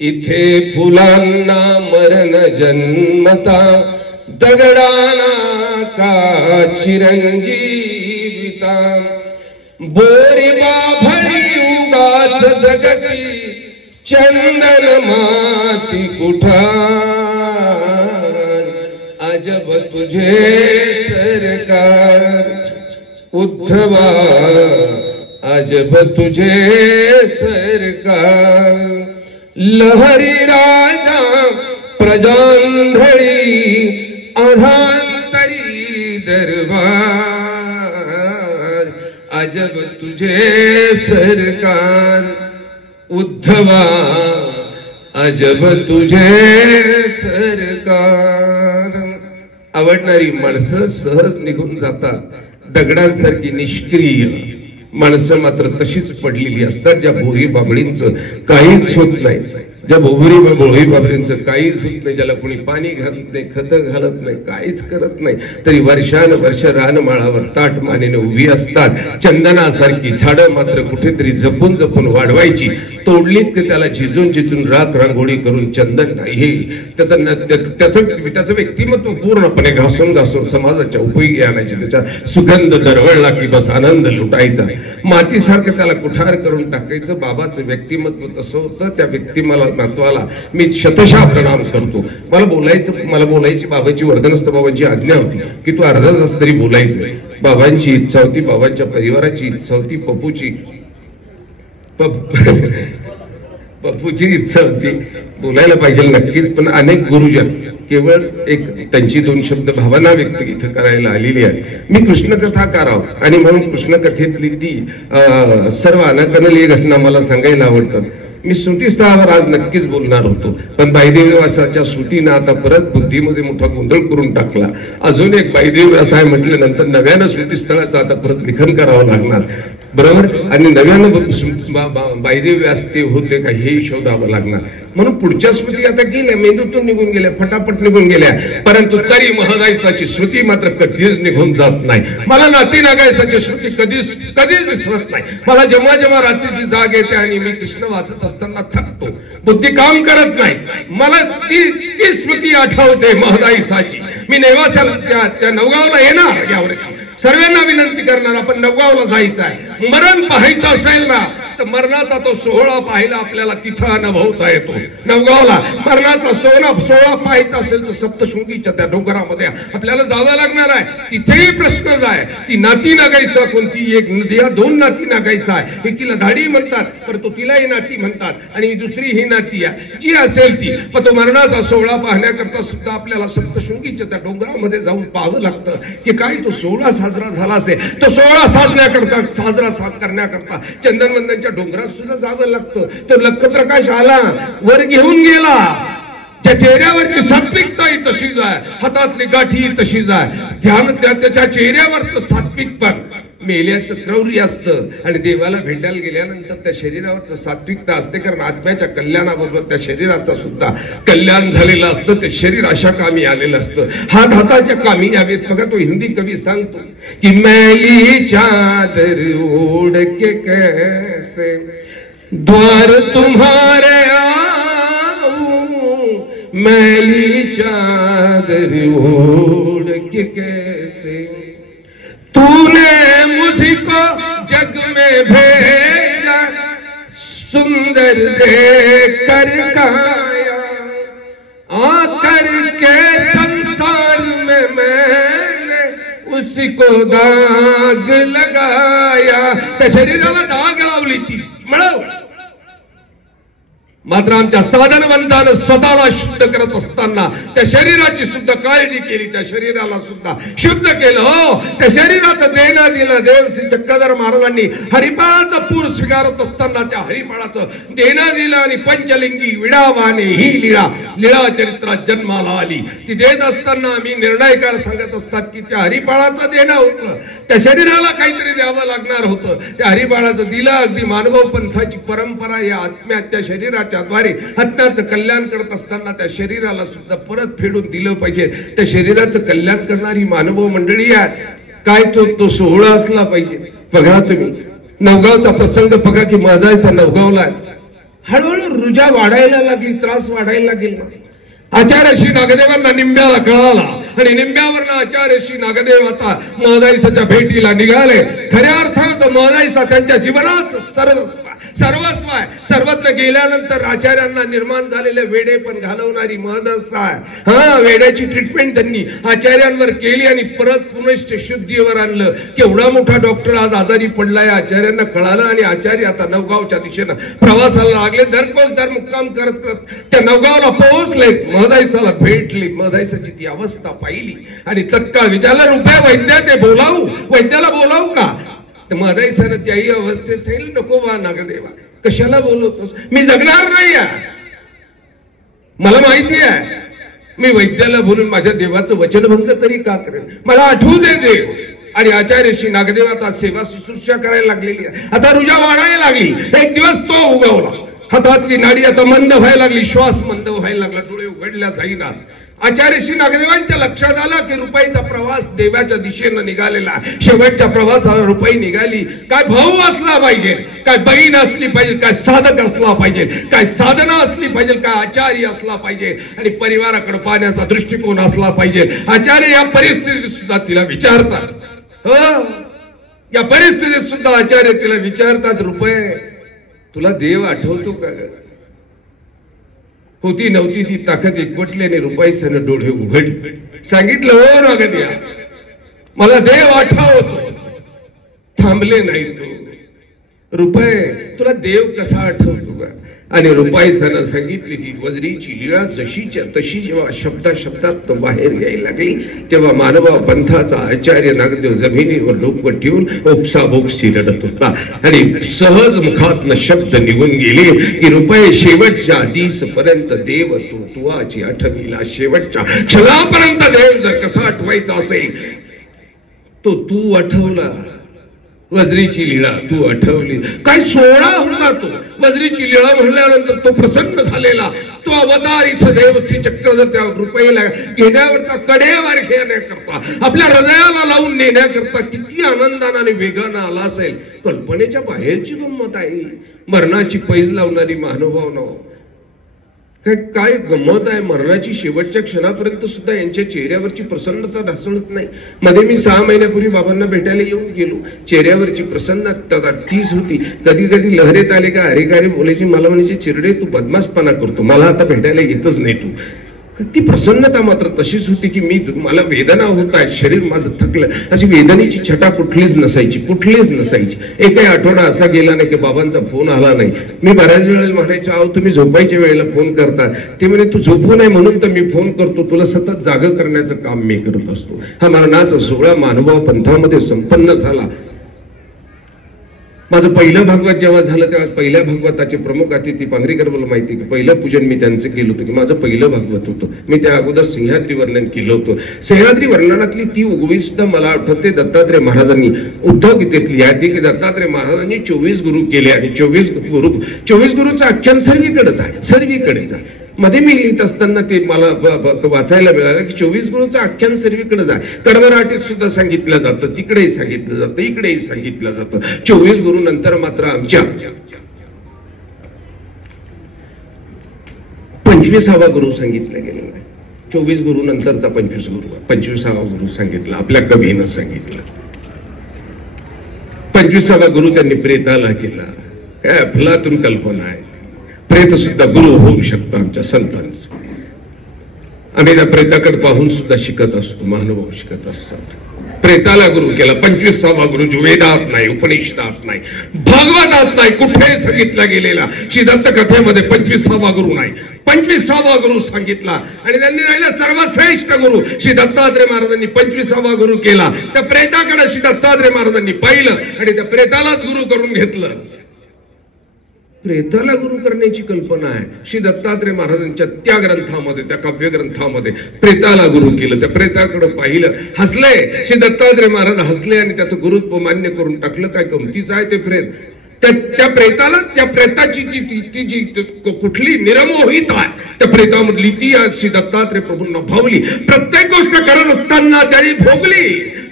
इथे फुलांना मरण जन्मता, दगडाना का चिरंजीविता. बोरी बाभळी उगाच जगती, चंदन माती कुठार. अजब तुझे सरकार उद्धवा, अजब तुझे सरकार. लहरी राजा प्रजांधळी, अधांतरी दरबार. अजब तुझे सरकार उद्धवा, अजब तुझे सरकार. आवडणारी माणसं सहज निघून जातात, दगडांसारखी निष्क्रिय माणसं मात्र तशीच पडलेली असतात. ज्या भोरी बाबळींचं काहीच होत नाही, ज्या भोरी बाबळींचं काहीच होत नाही, ज्याला कोणी पाणी घालत नाही, खत घालत नाही, काहीच करत नाही, तरी वर्षानुवर्ष रानमाळावर ताट मानेने उभी असतात. चंदनासारखी झाडं मात्र कुठेतरी जपून जपून वाढवायची. तोडलीत ते त्याला झिजून राख रांगोळी करून चंदन नाही. त्याचं व्यक्तिमत्व पूर्णपणे घासून समाजाच्या उपयोगी आणायचे. त्याच्या सुगंध दरवळला की बस आनंद लुटायचा. मातीसारखं त्याला कुठार करून टाकायचं. बाबाचं व्यक्तिमत्व तसं होतं. त्या व्यक्तिमत्वाला मी शतशः प्रणाम करतो. मला बोलायची बाबाची वर्धनस्थ बाबांची आज्ञा होती की तू अर्धा तास तरी बोलायचं. बाबांची इच्छा होती, बाबांच्या परिवाराची इच्छा होती, पप्पूची इच्छा होती, बोलायला पाहिजे नक्कीच. पण अनेक गुरुजन केवळ एक त्यांची 2 शब्द भावना व्यक्त इथं करायला आलेली आहे. मी कृष्णकथा करावं आणि म्हणून कृष्णकथेतली ती सर्व अनाकलनीय घटना मला सांगायला आवडतात. मी स्मृतीस्थळावर आज नक्कीच बोलणार होतो, पण बाईदेव व्यासाच्या स्मृतीनं आता परत बुद्धीमध्ये मोठा गोंधळ करून टाकला. अजून एक बाईदेव व्यास आहे म्हटल्यानंतर नव्यानं स्मृतीस्थळाचं आता परत लिखाण करावं लागणार. बरोबर. आणि नव्यानं बायदेवी असते होते का हे शोधावं लागणार. म्हणून पुढच्या स्मृती आता गेल्या, मेंदूतून निघून गेल्या, फटाफट निघून गेल्या, परंतु तरी महदायसाची स्मृती मात्र कधीच निघून जात नाही. मला नाती नागायसाची स्मृती कधीच विसरत नाही. मला जेव्हा जेव्हा रात्रीची जाग येते आणि मी कृष्ण वाचत असताना थकतो, बुद्धी काम करत नाही, मला ती स्मृती आठवते महदायसाची. मी नेवासाला त्या नवगावला येणार यावर्षी. सर्वांना विनंती करणार, आपण नवगावला जायचं आहे. मरण पाहायचं असेल ना तर मरणाचा तो सोहळा पाहायला आपल्याला तिथं अनुभवता येतो. नवगावला मरणाचा सोहळा पाहायचा असेल तर सप्तशृंगीच्या त्या डोंगरामध्ये आपल्याला जावं लागणार आहे. तिथेही प्रश्नच आहे, ती नाती नागायसा कोणती? एक नदिया दोन नाती नागायसा आहे. एकीला धाडी म्हणतात, परंतु तिलाही नाती म्हणतात, आणि दुसरी ही नाती आहे जी असेल ती. पण तो मरणाचा सोहळा पाहण्याकरता सुद्धा आपल्याला सप्तशृंगीच्या त्या डोंगरामध्ये जाऊन पाहावं लागतं की काय तो सोहळा साजरा झाला असेल. तो सोहळा साजरा करण्याकरता चंदनवंदनच्या डोंगरात सुद्धा जावं लागतं. तो लखप्रकाश आला, वर घेऊन गेला. त्या चेहऱ्यावरची सात्विकताही तशीच आहे, हातातली गाठी तशीच आहे. ध्यान त्या चेहऱ्यावरचं सात्विकपण मेल्याचं क्रौर्य असतं, आणि देवाला भेटायला गेल्यानंतर त्या शरीरावरचं सात्विकता असते. कारण आत्म्याच्या कल्याणाबरोबर त्या शरीराचं सुद्धा कल्याण झालेलं असतं. ते शरीर अशा कामी आलेलं असतं. हात हाताच्या कामी यावेत. बघा तो हिंदी कवी सांगतो की मैली चादर ओढ़ के कैसे द्वार तुम्हारे आऊं, मैली चादर ओढ़ के कैसे तूने मुझको जग में भेजा, सुंदर देकर काया, आकर के संसार में मैंने उसी को दाग लगाया. त्या शरीराला दाग लावली ती म्हणव. मात्र आमच्या साधनवंतानं स्वतःला शुद्ध करत असताना त्या शरीराची सुद्धा काळजी केली, त्या शरीराला सुद्धा शुद्ध केलं. हो, त्या शरीराचं देणं दिलं. देव श्री चक्रधर महाराजांनी हरिपाळाचा पूर स्वीकारत असताना त्या हरिपाळाचं देणं दिलं, आणि पंचलिंगी विडावाने ही लीळा चरित्रात जन्माला आली. ती देत असताना आम्ही निर्णयकार सांगत असतात की त्या हरिपाळाचं देणं होतं, त्या शरीराला काहीतरी द्यावं लागणार होतं. त्या हरिपाळाचं दिलं. अगदी मानव पंथाची परंपरा या आत्म्या त्या शरीराच्या द्वारे हत्याचं कल्याण करत असताना त्या शरीराला सुद्धा परत फेडून दिलं पाहिजे. त्या शरीराचं कल्याण करणारी मानव मंडळी आहे. काय तो सोहळा असला पाहिजे. बघा तुम्ही नवगावचा प्रसंग बघा की महदायसा नवगावला हळूहळू रुजा वाढायला लागली, त्रास वाढायला लागला. आचार्य श्री नागदेवांना निंब्याला कळाला, आणि निंब्यावरनं आचार्य श्री नागदेव आता महदायसाच्या भेटीला निघाले. खऱ्या अर्थात महदायसा त्यांच्या जीवनाचं सर्वस्व आहे. सर्वत्र गेल्यानंतर आचार्यांना निर्माण झालेले वेडे पण घालवणारी महदायसा आहे. हा, वेड्याची ट्रीटमेंट त्यांनी आचार्यांवर केली आणि परत पुनश्च शुद्धीवर आणलं. केवढा मोठा डॉक्टर आज आजारी पडलाय आचार्यांना कळालं, आणि आचार्य आता नवगावच्या दिशेनं प्रवासाला लागले. दर मुक्काम करत त्या नवगावला पोहोचले. महदायसाला भेटली. महदायसाची ती अवस्था पाहिली आणि तत्काळ विचारलं, रुपया वैद्य ते बोलावू, वैद्याला बोलावू का? महदायसानं त्याही अवस्थेत सांगितलं, नको बा नागदेवा, कशाला बोलवतोस? मी जगणार नाही. मला माहिती आहे मी वैद्याला बोलून माझ्या देवाचं वचनभंग तरी का करेन? मला आठवू दे देव. आणि आचार्य श्री नागदेव आता सेवा शुश्रूषा करायला लागलेली आहे. आता रुजा वाढायला लागली. एक दिवस तो उगवला. हातातली नाडी आता मंद व्हायला लागली, श्वास मंद व्हायला लागला, डोळे उघडल्या जाईना. आचार्य श्री नागदेवांच्या लक्षात आलं की रुपाईचा प्रवास देवाच्या दिशेनं निघालेला. शेवटच्या प्रवासाला रुपाई निघाली. काय भाऊ असला पाहिजे, काय बहीण असली पाहिजे, काय साधक असला पाहिजे, काय साधना असली पाहिजे, काय आचार्य असला पाहिजे, आणि परिवाराकडे पाहण्याचा दृष्टिकोन असला पाहिजे. आचार्य या परिस्थितीत सुद्धा तिला विचारतात. हो, या परिस्थितीत सुद्धा आचार्य तिला विचारतात, रुपये तुला देव आठवतो का? होती नव्हती ती ताकद एकवटली आणि रुपाईसनं डोळे उघडले. सांगितलं, हो नागदेवा, मला देव आठवतो. थांबले नाही तो. रुपये तुला देव कसा आठवतो का? आणि रुपाईसनं सांगितली ती वज्रीची लीळा जशीच्या तशी. जेव्हा शब्दात बाहेर यायला लागली तेव्हा मानवा पंथाचा आचार्य नागदेव जमिनीवर डोकं ठेवून ओक्साबोक्सी रडत होता, आणि सहज मुखातनं शब्द निघून गेले की रुपये शेवटच्या दिसपर्यंत देव तुवाची आठवीला. शेवटच्या क्षणापर्यंत देव जर कसा आठवायचा असेल तो तू आठवला. वज्रीची लीळा तू आठवली. काय सोहळा होता तो वज्रीची लीळा म्हणल्यानंतर तो प्रसन्न झालेला तो अवतार इथं देवश्री चक्र जर त्या रुपयेला घेण्यावरचा कडेवार घेण्याकरता आपल्या हृदयाला लावून नेण्याकरता किती आनंदाने आणि वेगानं आला असेल. कल्पनेच्या बाहेरची गंमत आहे. मरणाची पैज लावणारी महानुभाव नाव काय गंमत आहे. मरणाची शेवटच्या क्षणापर्यंत सुद्धा यांच्या चेहऱ्यावरची प्रसन्नता ढासळत नाही. मध्ये मी 6 महिन्यापूर्वी बाबांना भेटायला येऊन गेलो. चेहऱ्यावरची प्रसन्नता तीच होती. कधी कधी लहरेत आले का अरे काय बोलायची मला म्हणायची चिरडे तू बदमाशपणा करतो मला आता भेटायला येतच नाही तू. ती प्रसन्नता मात्र तशीच होती की मला वेदना होत आहे शरीर माझं थकलं. अशी वेदनेची छटा कुठलीच नसायची. एकही आठवडा असा गेला नाही की बाबांचा फोन आला नाही. मी बऱ्याच वेळेला म्हणायचो अहो तुम्ही झोपायच्या वेळेला फोन करता. ते म्हणे तू झोपू नये म्हणून तर मी फोन करतो तुला सतत जाग करण्याचं काम मी करत असतो. हा मरणाचा सोहळा मानभाव पंथामध्ये संपन्न झाला. माझं पहिलं भागवत जेव्हा झालं तेव्हा पहिल्या भागवताचे प्रमुख अतिथी पांगरीकर मला माहिती की पहिलं पूजन मी त्यांचं केलं होतं की माझं पहिलं भागवत होतं. मी त्या अगोदर सह्याद्री वर्णन केलं होतं. सह्याद्री वर्णनातली ती उगवी सुद्धा मला आठवते दत्तात्रय महाराजांनी उद्धव गीतेतली आहे की दत्तात्रय महाराजांनी 24 गुरु केले आणि 24 गुरुचं आख्यान सर्वीकडेच आहे. मध्ये मी लिहित असताना ते मला वाचायला मिळालं की 24 गुरुचं आख्यान सर्वीकडेच आहे. कडवराटीत सुद्धा सांगितलं जातं तिकडेही सांगितलं जातं इकडेही सांगितलं जातं. 24 गुरु नंतर मात्र आमच्या 25वा गुरु सांगितला गेलेला आहे. 24 गुरु नंतरचा 25वा गुरु सांगितला आपल्या कवीनं सांगितलं. 25वा गुरु त्यांनी प्रेताला केला. काय अफलातून कल्पना आहे. प्रेत सुद्धा गुरु होऊ शकतो आमच्या संतांचं. आम्ही त्या प्रेताकडे पाहून सुद्धा शिकत असतो. महानुभाव शिकत असतात. प्रेताला गुरु केला. 25वा गुरु जो वेदात नाही उपनिषदात नाही भागवतात नाही कुठे सांगितला गेलेला. श्रीदत्त कथेमध्ये 25वा गुरु नाही 25वा गुरु सांगितला. आणि त्यांनी राहिला सर्वश्रेष्ठ गुरु श्री दत्तात्रय महाराजांनी 25वा गुरु केला. त्या प्रेताकडे श्री दत्तात्रय महाराजांनी पाहिलं आणि त्या प्रेतालाच गुरु करून घेतलं. प्रेताला गुरु करण्याची कल्पना आहे. श्री दत्तात्रय महाराजांच्या त्या ग्रंथामध्ये त्या काव्य ग्रंथामध्ये प्रेताला गुरु केलं. त्या प्रेताकडे पाहिलं हसले. श्री दत्तात्रय महाराज हसले आणि त्याचं गुरुत्व मान्य करून टाकलं. काय गमतीचं आहे ते प्रेत. त्या प्रेताला त्या प्रेताची जी कुठली निरमोहित आहे त्या प्रेतामधली ती श्री दत्तात्रय प्रभूंना भावली. प्रत्येक गोष्ट करत असताना त्यांनी भोगली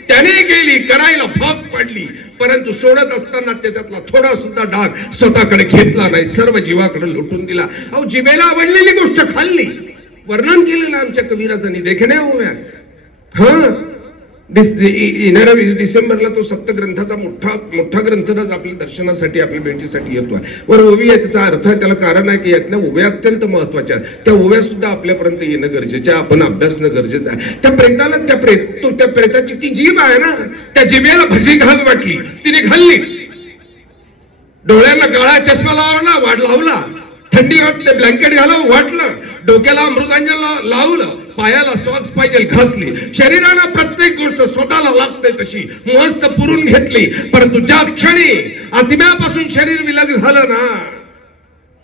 त्याने गेली करायला भाग पडली. परंतु सोडत असताना त्याच्यातला थोडा सुद्धा डाग स्वतःकडे घेतला नाही. सर्व जीवाकडे लुटून दिला. अहो जिभेला आवडलेली गोष्ट खाल्ली. वर्णन केलेलं आमच्या कविराजांनी देखण्या होव्या. येणाऱ्या 20 डिसेंबरला तो सप्तग्रंथाचा मोठा ग्रंथराज आपल्या दर्शनासाठी आपल्या भेटीसाठी येतो आहे. वर ओवी आहे त्याचा अर्थ आहे त्याला कारण आहे की यातल्या ओव्या अत्यंत महत्वाच्या आहेत. त्या ओव्या सुद्धा आपल्यापर्यंत येणं गरजेचं आहे. आपण अभ्यासणं गरजेचं आहे. त्या प्रेताला त्या प्रेताची ती जीभ आहे ना त्या जिभेला भजी घाल वाटली तिने खाल्ली. डोळ्यांना काळा चष्मा लावला थंडी वाटते ब्लँकेट घालावं वाटलं. डोक्याला अमृतांजन लावलं. पायाला सॉक्स पाहिजे घातली. शरीराला प्रत्येक गोष्ट स्वतःला लागते तशी मस्त पुरून घेतली. परंतु ज्या क्षणी आत्म्यापासून शरीर विलग झालं ना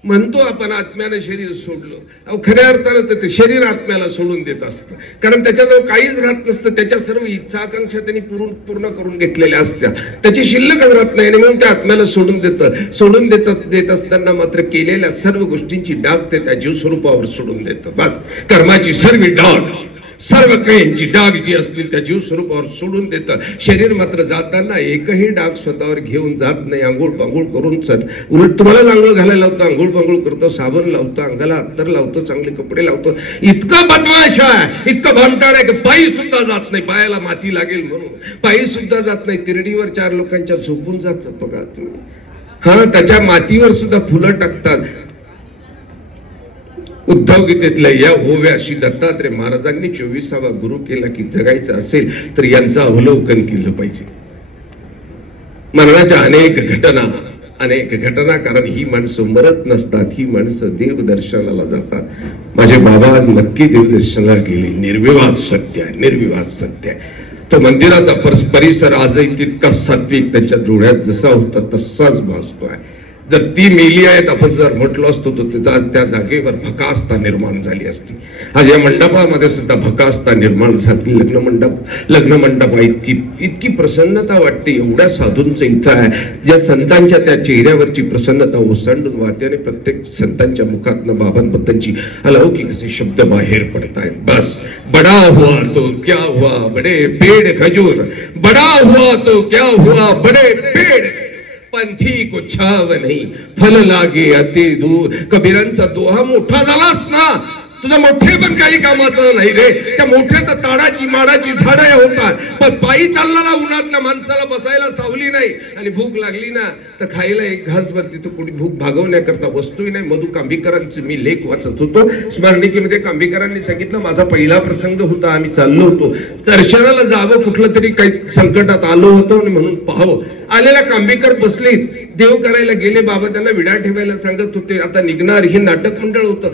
म्हणतो आपण आत्म्याने शरीर सोडलं. अहो खऱ्या अर्थानं ते शरीर आत्म्याला सोडून देत असतं. कारण त्याच्याजवळ काहीच राहत नसतं. त्याच्या सर्व इच्छा आकांक्षा त्यांनी पूर्ण करून घेतलेल्या असत्या. त्याची शिल्लकच राहत नाही म्हणून त्या आत्म्याला सोडून देत असताना मात्र केलेल्या सर्व गोष्टींची डाग ते त्या जीवस्वरूपावर सोडून देतं. बस कर्माची सर्व क्रियांची डाग जी असतील त्या जीव स्वरूपावर सोडून देतं. शरीर मात्र जाताना एकही डाग स्वतःवर घेऊन जात नाही. आंघोळ पांघोळ करून उलट तुम्हाला आंघोळ घालायला लावतो. आंघोळ पांघोळ करतो साबण लावतो अंगाला अत्तर लावतो चांगले कपडे लावतो. इतका बदमाश आहे इतका भामटाड आहे की पायी सुद्धा जात नाही. पायाला माती लागेल म्हणून पायी सुद्धा जात नाही. तिरडीवर 4 लोकांच्या झोपून जातात बघा तुम्ही. हा त्याच्या मातीवर सुद्धा फुलं टाकतात. उद्धव गीतेतल्या या ओव्या श्री दत्तात्रय महाराजांनी 24वा गुरु केला की जगायचं असेल तर यांचं अवलोकन केलं पाहिजे. मरणाच्या अनेक घटना कारण ही माणसं मरत नसतात. ही माणसं देवदर्शनाला जातात. माझे बाबा आज नक्की देवदर्शनाला गेले. निर्विवाद सत्य आहे. तो मंदिराचा परिसर आजही तितका सात्विक त्यांच्या डोळ्यात जसा होता तसाच भासतो आहे. जर ती मेली आहेत आपण जर म्हटलो असतो तर त्या जागेवर भकासता निर्माण झाली असती. आज या मंडपामध्ये सुद्धा भकासता निर्माण झाली. लग्न मंडप इतकी प्रसन्नता वाटते. एवढ्या साधूंचं इथं आहे, ज्या संतांच्या त्या चेहऱ्यावरची प्रसन्नता ओसंडून वाहते आणि प्रत्येक संतांच्या मुखातनं बाबांबद्दलची अलौकिक असे शब्द बाहेर पडतायत. बस बडा हुआ तो क्या हुआ बडे पेड़ खजूर, बडा हुआ तो क्या हुआ बडे पेड़, पंथी को छाव नाही फल लागे अति दूर. कबीरांचा दोहा मोठा झालास ना, तुझं मोठे पण काही कामाचं नाही रे. त्या मोठ्या तर ताडाची माडाची झाडं होतात, पण पायी चालणारा उन्हातल्या माणसाला बसायला सावली नाही आणि भूक लागली ना तर खायला एक घास भर तिथं कोणी भूक भागवण्याकरता वस्तूही नाही. मधु कांबीकरांचे मी लेख वाचत होतो स्मरणिकेमध्ये. कांबीकरांनी सांगितलं, माझा पहिला प्रसंग होता, आम्ही चाललो होतो दर्शनाला जावं, कुठलं तरी काही संकटात आलो होतो आणि म्हणून पाहावं. आलेला कांबीकर बसले, देव करायला गेले. बाबा त्यांना विडा ठेवायला सांगत होते. आता निघणार हे नाटक मंडळ होतं.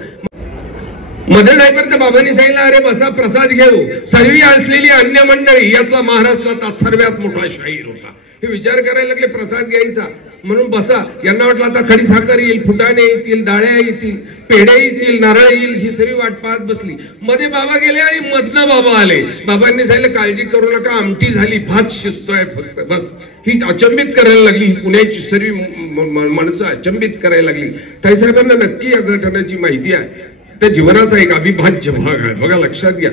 मध्ये जाईपर्यंत बाबांनी सांगितलं, अरे बसा प्रसाद घेऊ. सर्वी असलेली अन्य मंडळी यातला महाराष्ट्रात सर्वात मोठा शाहीर होता. हे विचार करायला लागले प्रसाद घ्यायचा म्हणून बसा. यांना वाटलं आता खडी साखर येईल, फुटाणे येतील, डाळ्या येतील, पेढे येतील, नारळ येईल, ही सगळी वाट पाहत बसली. मध्ये बाबा गेले आणि मधनं बाबा आले. बाबांनी सांगितलं, काळजी करू नका, आमटी झाली, भात शिजतोय फक्त बस. ही अचंबित करायला लागली. ही पुण्याची सर्व माणसं अचंबित करायला लागली. ताईसाहेबांना नक्की या घटनेची माहिती आहे. त्या जीवनाचा एक अविभाज्य भाग आहे बघा, लक्षात घ्या.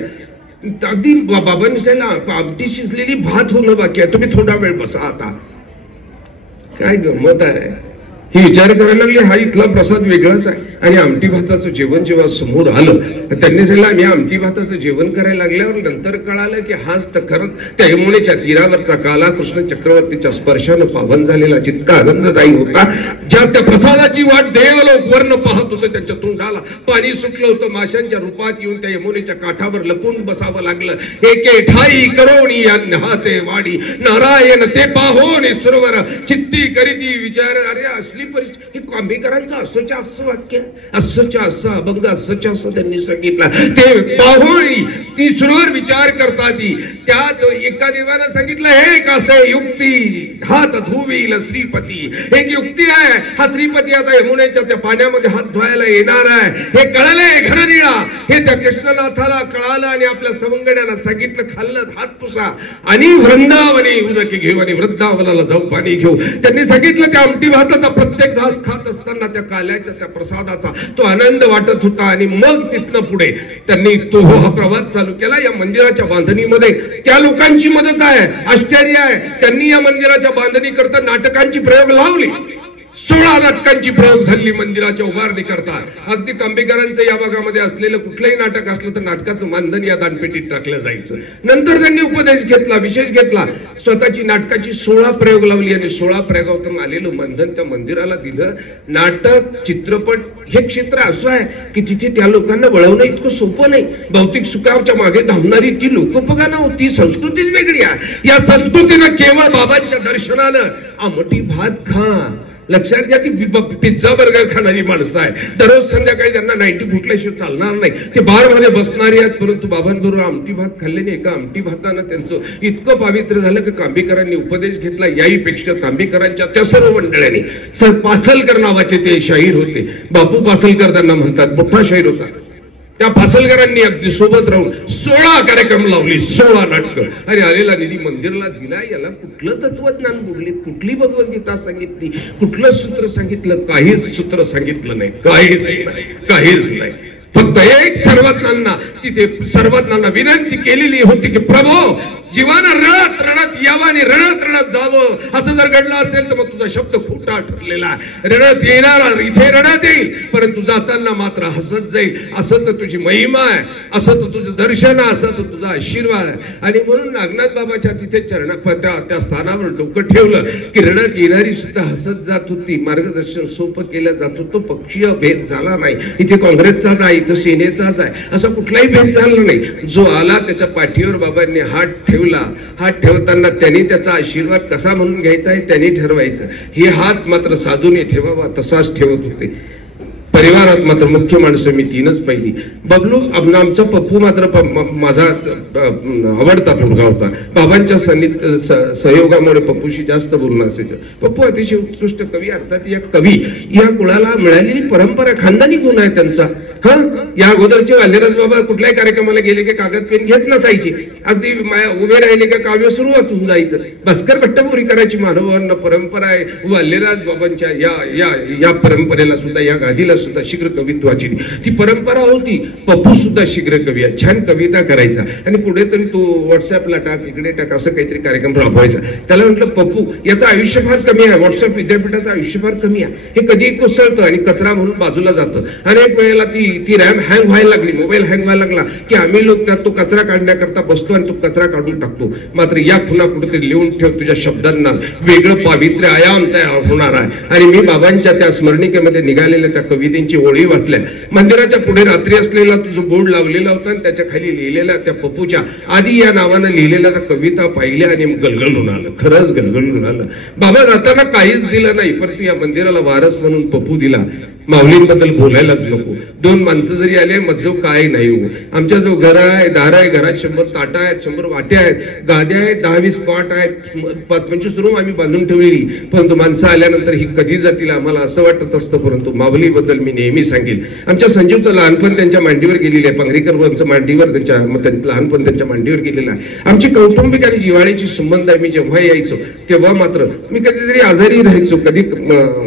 अगदी बाबांनी सांगितलं, आमटी शिजलेली भात होणं बाकी आहे, तुम्ही थोडा वेळ बसा. आता काय गंमत आहे ही विचार करायला लागली. हा इथला प्रसाद वेगळाच आहे. आणि आमटी भाताचं जेवण जेव्हा समोर आलं त्यांनी सांगितलं, आम्ही आमटी भाताचं जेवण करायला लागल्यावर नंतर कळालं की हाच तर खरंच त्या यमुनेच्या तीरावरचा काला कृष्ण चक्रवर्तीच्या स्पर्शानं पावन झालेला जितका आनंददायी होता. ज्या त्या प्रसादाची वाट देवलोक वर्ण पाहत होते, त्यांच्या तोंडाला पाणी सुटलं होतं. माशांच्या रूपात येऊन त्या यमुनेच्या काठावर लपून बसावं लागलं. एके ठाई करोणी हाते वाडी, नारायण ते पाहोनी सरोवर, चित्ती करीती विचार. अरे असली परिस्थिती. हे कांबीकरांचं असंच्या असं वाक्य, असंच्या असं अभंग, असंच्या असं त्यांनी सांगितलं. ते पाहोणी ती सरोवर विचार करतात. त्यात एका देवानं सांगितलं, हे कसे युक्ती हात धुवील श्रीपती. एक युक्ती आहे, हा श्रीपती आता यमुनेच्या त्या पाण्यामध्ये हात धुवायला येणार आहे. हे कळले घरनिळा. हे त्या कृष्णनाथाला कळालं आणि आपल्या सवंगड्यांना सांगितलं, खाल्लं हात पुसा आणि वृंदावनी उदकी घेऊ आणि वृंदावनाला जाऊ पाणी घेऊ. त्यांनी सांगितलं, त्या आमटी भाताचा प्रत्येक घास खात असताना त्या काल्याच्या त्या प्रसादाचा तो आनंद वाटत होता. आणि मग तिथनं पुढे त्यांनी तो हा प्रवास चालू केला. या मंदिराच्या बांधणीमध्ये त्या लोकांची मदत आहे, आश्चर्य आहे. त्यांनी या मंदिराच्या बांधणी करता नाटकांची प्रयोग लावली. 16 नाटकांची प्रयोग झाली मंदिराच्या उभारणी करता. अगदी कांबीकरांचं या भागामध्ये असलेलं कुठलंही नाटक असलं तर नाटकाचं मानधन या दानपेटीत टाकलं जायचं. नंतर त्यांनी उपदेश घेतला, विशेष घेतला. स्वतःची नाटकाची 16 प्रयोग लावली आणि 16 प्रयोगातून आलेलं मानधन त्या मंदिराला दिलं. नाटक, चित्रपट हे क्षेत्र असं आहे की तिथे त्या लोकांना वळवणं इतकं सोपं नाही. भौतिक सुखाच्या मागे धावणारी ती लोक बघा ना, ती संस्कृतीच वेगळी आहे. या संस्कृतीनं केवळ बाबांच्या दर्शनानं आमटी भात खा. लक्षात घ्या, ती पिझ्झा बर्गर खाणारी माणसं आहे. दररोज संध्याकाळी त्यांना 90 फुटल्याशिवाय चालणार नाही. ते बारमध्ये बसणारे आहेत. परंतु बाबांबरोबर आमटी भात खाल्ल्याने एका आमटी भातानं त्यांचं इतकं पावित्र्य झालं की कांबीकरांनी उपदेश घेतला. याहीपेक्षा कांबीकरांच्या त्या सर्व मंडळांनी, सर पासलकर नावाचे ते शाहीर होते, बापू पासलकर त्यांना म्हणतात, मोठा शाहीर होता. त्या पासलकरांनी अगदी सोबत राहून 16 कार्यक्रम लावले, 16 नाटकं. आणि आलेला निधी मंदिराला दिला. याला कुठलं तत्वज्ञान बोलले, कुठली भगवद्गीता सांगितली, कुठलं सूत्र सांगितलं? काहीच सूत्र सांगितलं नाही, काहीच नाही. फक्त एक सर्वज्ञांना, तिथे सर्वज्ञांना विनंती केलेली होती की प्रभू, जीवानं रडत रडत यावं आणि रडत रडत जावं. असं जर घडलं असेल तर मग तुझा शब्द खोटा ठरलेला. रडत येणार इथे रडत येईल, परंतु जाताना मात्र हसत जाईल. असं तर तुझी महिमा आहे, असं तर तुझं दर्शन आहे, असं तर तुझा आशीर्वाद आहे. आणि म्हणून नागनाथ बाबाच्या तिथे त्या स्थानावर डोकं ठेवलं की रडत येणारी सुद्धा हसत जात होती. मार्गदर्शन सोपं केलं जात होतं. पक्षीय भेद झाला नाही. इथे काँग्रेसचाच आहे, इथं सेनेचाच आहे, असा कुठलाही भेद झाला नाही. जो आला त्याच्या पाठीवर बाबांनी हात ठेवला. हात ठेवताना त्यांनी त्याचा आशीर्वाद कसा म्हणून घ्यायचा आहे त्यांनी ठरवायचं. हे हात मात्र साधूने ठेवावा, तसाच ठेवत होते. परिवारात मात्र मुख्य माणसं मी तीनच पाहिली. बबलू आमचा पप्पू मात्र माझा आवडता मुलगा होता. बाबांच्या सहयोगामुळे पप्पूशी जास्त बोलणं असायचं. पप्पू अतिशय उत्कृष्ट कवी, अर्थात या कवी या कुळाला मिळालेली परंपरा, खानदानी गुण आहे त्यांचा. या अगोदरचे वाल्यराज बाबा कुठल्याही कार्यक्रमाला गेले की कागद पेन घेत नसायचे, अगदी उभे राहिले का काव्य सुरुवात होऊन जायचं. भास्कर भट्टपुरी करायची मानवांना परंपरा आहे. वाल्यराज बाबांच्या या परंपरेला सुद्धा, या गादीला सुद्धा शीघ्र कवित्वाची ती परंपरा होती. पप्पू सुद्धा शीघ्र कवी आहे, छान कविता करायचा आणि पुढे तरी तो व्हॉट्सअपला टाक, इकडे टाक, असं काहीतरी कार्यक्रम राबवायचा. त्याला म्हटलं पप्पू याचं आयुष्य फार कमी आहे, व्हॉट्सअप विद्यापीठाचं आयुष्य फार कमी आहे, हे कधी कोसळतं आणि कचरा म्हणून बाजूला जातं. अनेक वेळेला ती रॅम हँग व्हायला लागली, मोबाईल हँग व्हायला लागला की आम्ही लोक त्यात तो कचरा काढण्याकरता बसतो आणि तो कचरा काढून टाकतो. मात्र या खुणा कुठेतरी लिहून ठेव, तुझ्या शब्दांना वेगळं पावित्र्य आयाम तयार होणार आहे. आणि मी बाबांच्या त्या स्मरणिकेमध्ये निघालेल्या त्या कवितेची ओळी वाचल्या. मंदिराच्या पुढे रात्री असलेला जो बोर्ड लावलेला होता आणि त्याच्या खाली लिहिलेल्या त्या पप्पूच्या आदी या नावानं लिहिलेल्या त्या कविता पाहिल्या आणि गलगलून आलं, खरंच गलगलून आलं. बाबा जाताना काहीच दिलं नाही, परंतु या मंदिराला वारस म्हणून पप्पू दिला. माऊलींबद्दल बोलायलाच नको. दोन माणसं जरी आले मग काय नाही हो. आमच्या जो घर आहे, दार आहे, घरात 100 ताटा आहेत, 100 वाट्या आहेत, गाद्या आहेत, 10-20 कॉट आहेत, 25 रूम आम्ही बांधून ठेवलेली. परंतु माणसं आल्यानंतर ही कधी जातील आम्हाला असं वाटत असतं. परंतु माऊलीबद्दल मी नेहमी सांगेल. आमच्या संजीवचं लहानपण त्यांच्या मांडीवर गेलेलं आहे, पांगरीकरांचं मांडीवर लहानपण त्यांच्या मांडीवर गेलेलं आहे. आमची कौटुंबिक आणि जिव्हाळ्याची संबंध आहे. मी जेव्हा यायचो तेव्हा मात्र मी कधीतरी आजारी राहायचो, कधी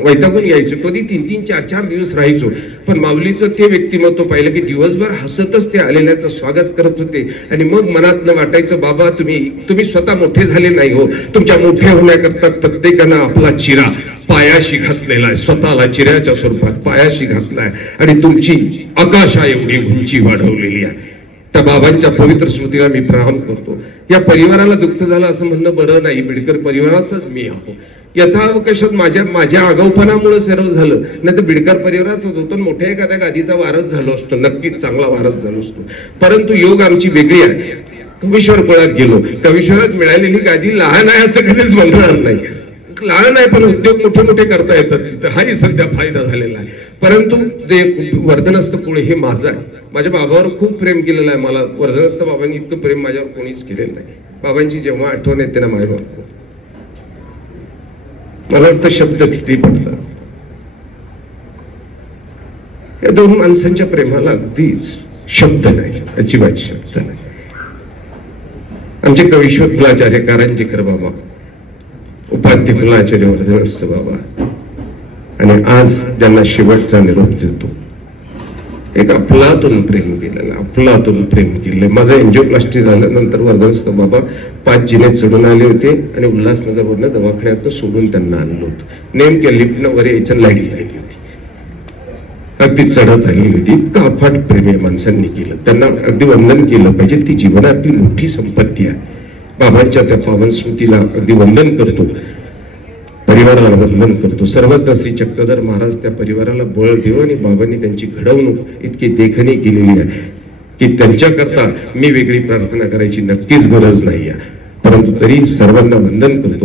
वैतागून यायचो, कधी 3-3, 4-4 दिवस राहायचो. पण माऊलीचं ते व्यक्तिमत्व पाहिलं की दिवसभर हसतच ते आलेल्याचं स्वागत करत होते. आणि मग मनात न वाटायचं बाबा तुम्ही स्वतः मोठे झाले नाही हो, तुमच्या मोठे होण्याकरता प्रत्येकानं आपला चिरा पायाशी घातलेला आहे, स्वतःला चिऱ्याच्या स्वरूपात पायाशी घातलाय आणि तुमची आकाशा एवढी उंची वाढवलेली आहे. त्या बाबांच्या पवित्र स्मृतीला मी प्रणाम करतो. या परिवाराला दुःख झालं असं म्हणणं बरं नाही. बिडकर परिवाराचाच मी आहो. यथावकाशात माझ्या आगाऊपणामुळे सर्व झालं, नाही तर बिडकर परिवाराच होतो, मोठ्या एखाद्या गादीचा वारस झालो असतो, नक्कीच चांगला वारस झालो असतो. परंतु योग आमची वेगळी आहे. कवीश्वर कुळात गेलो, कवीश्वरात मिळालेली गादी लहान आहे असं कधीच म्हणणार नाही. लहान आहे पण उद्योग मोठे मोठे करता येतात तिथं, हाही सध्या फायदा झालेला आहे. परंतु ते वर्धनस्थ कुळ हे माझं आहे. माझ्या बाबावर खूप प्रेम केलेलं आहे. मला वर्धनस्थ बाबांनी इतकं प्रेम माझ्यावर कोणीच केलेलं नाही. बाबांची जेव्हा आठवण येते ना माझ्या बाबा, मला वाटतं शब्द तिथे पडलं. या दोन माणसांच्या प्रेमाला अगदीच शब्द नाही, अजिबात शब्द नाही. आमचे कवीश्वर कुलाचार्य कारंजीकर बाबा, उपाध्य कुलाचार्य वर्धनस्थ बाबा, आणि आज ज्यांना शेवटचा निरोप देतो, एक अफलातून प्रेम केलेलं, अफलातून प्रेम केलं. माझं एन्जिओप्लास्टी झाल्यानंतर वर्धनस्थ बाबा 5 जिने चढून आले होते आणि उल्हासनगरवरनं दवाखान्यात सोडून त्यांना आणलं होतं. नेमक्या लिफ्टनं वर यायचं, लाईट गेलेली होती, अगदी चढत आलेली होती. इतकं अफाट प्रेम या माणसांनी केलं. त्यांना अगदी वंदन केलं पाहिजे. ती जीवनातली मोठी संपत्ती आहे. बाबांच्या त्या पावन स्मृतीला अगदी वंदन करतो, परिवाराला वंदन करतो. सर्वज्ञ श्री चक्रधर महाराज त्या परिवाराला बळ देव आणि बाबांनी त्यांची घडवणूक इतकी देखणी केलेली आहे की त्यांच्याकरता मी वेगळी प्रार्थना करायची नक्कीच गरज नाही आहे. परंतु तरी सर्वांना वंदन करतो.